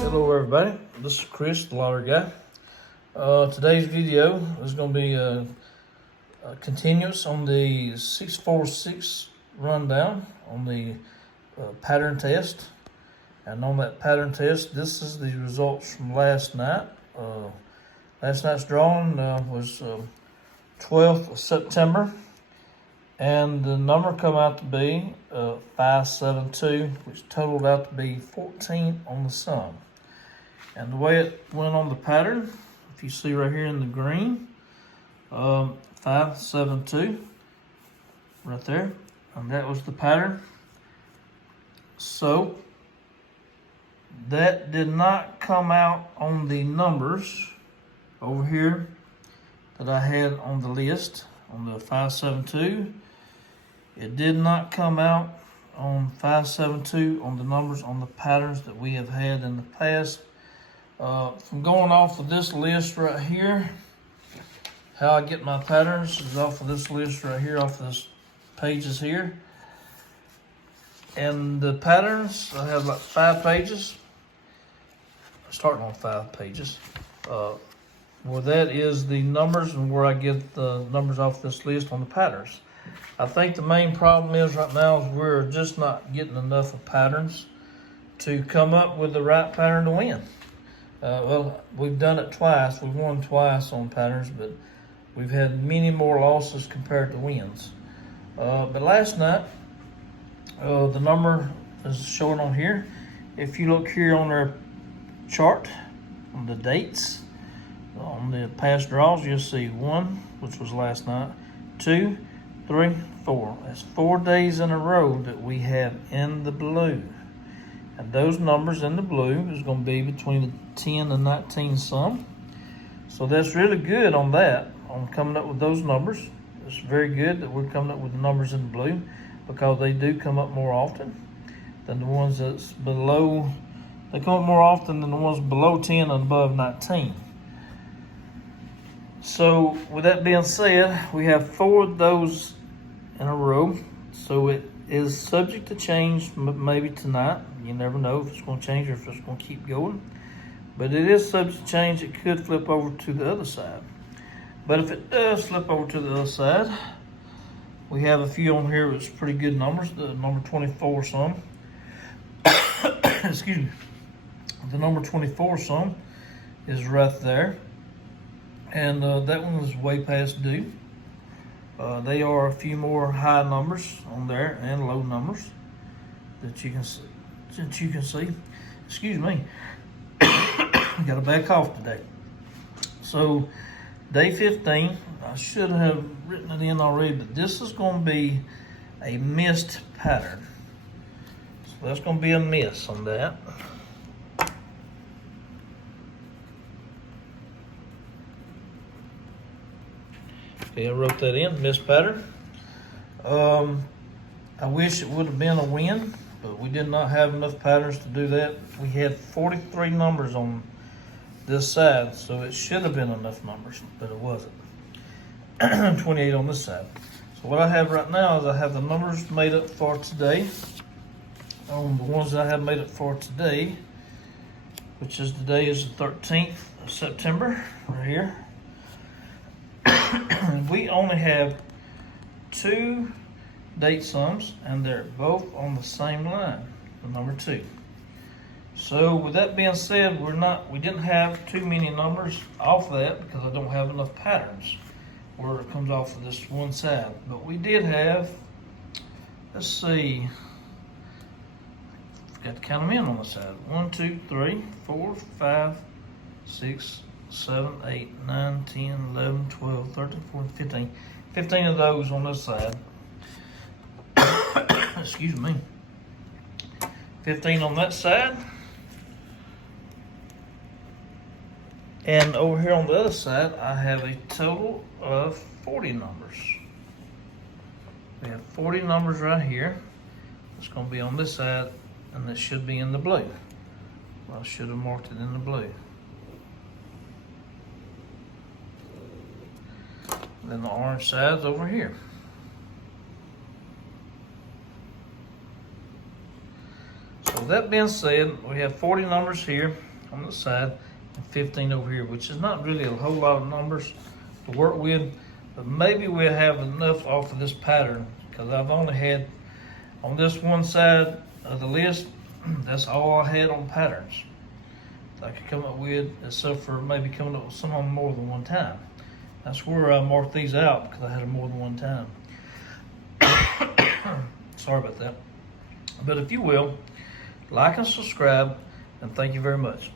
Hello everybody, this is Chris, the lottery guy. Today's video is going to be a continuous on the 646 rundown on the pattern test. And on that pattern test, this is the results from last night. Last night's drawing was 12th of September. And the number come out to be 572, which totaled out to be 14 on the sum. And the way it went on the pattern, if you see right here in the green, 572, right there, and that was the pattern. So that did not come out on the numbers over here that I had on the list on the 572. It did not come out on 572 on the numbers on the patterns that we have had in the past. From going off of this list right here, how I get my patterns is off of this list right here, off of this pages here. And the patterns, I have like 5 pages, starting on 5 pages, where that is the numbers and where I get the numbers off this list on the patterns. I think the main problem is right now is we're just not getting enough of patterns to come up with the right pattern to win. Well, we've done it twice. We've won twice on patterns, but we've had many more losses compared to wins. But last night, the number is showing on here. If you look here on our chart, on the dates, on the past draws, you'll see 1, which was last night, 2, 3, 4. That's 4 days in a row that we have in the blue. And those numbers in the blue is going to be between the 10 and 19 sum. So that's really good on that, on coming up with those numbers. It's very good that we're coming up with the numbers in the blue, because they do come up more often than the ones that's below. They come up more often than the ones below 10 and above 19. So with that being said, we have 4 of those in a row. So it is subject to change maybe tonight. You never know if it's going to change or if it's going to keep going. But it is subject to change. It could flip over to the other side. But if it does flip over to the other side, we have a few on here with pretty good numbers. The number 24 sum. Excuse me. The number 24 sum is right there. And that one is way past due. They are a few more high numbers on there and low numbers that you can see. Excuse me. Got a bad cough today. So day 15, I should have written it in already, but this is going to be a missed pattern. So that's going to be a miss on that. Okay, I wrote that in, missed pattern. I wish it would have been a win, but we did not have enough patterns to do that. We had 43 numbers on this side, so it should have been enough numbers, but it wasn't. 28 on this side. So what I have right now is I have the numbers made up for today. On the ones that I have made up for today, which is today is the 13th of September, right here. We only have 2 date sums, and they're both on the same line, the number 2. So with that being said, we didn't have too many numbers off that because I don't have enough patterns where it comes off of this one side. But we did have, let's see, forgot to count them in on the side. 1, 2, 3, 4, 5, 6, 7, 8, 9, 10, 11, 12, 13, 14, 15. 15 of those on this side. Excuse me. 15 on that side. And over here on the other side, I have a total of 40 numbers. We have 40 numbers right here. It's going to be on this side, and it should be in the blue. Well, I should have marked it in the blue. Then the orange side's over here. that being said, we have 40 numbers here on the side and 15 over here, which is not really a whole lot of numbers to work with, but maybe we'll have enough off of this pattern, because I've only had on this one side of the list, that's all I had on patterns that I could come up with, except for maybe coming up with some of them more than one time. That's where I marked these out, because I had them more than one time. Sorry about that. But if you will, like and subscribe, and thank you very much.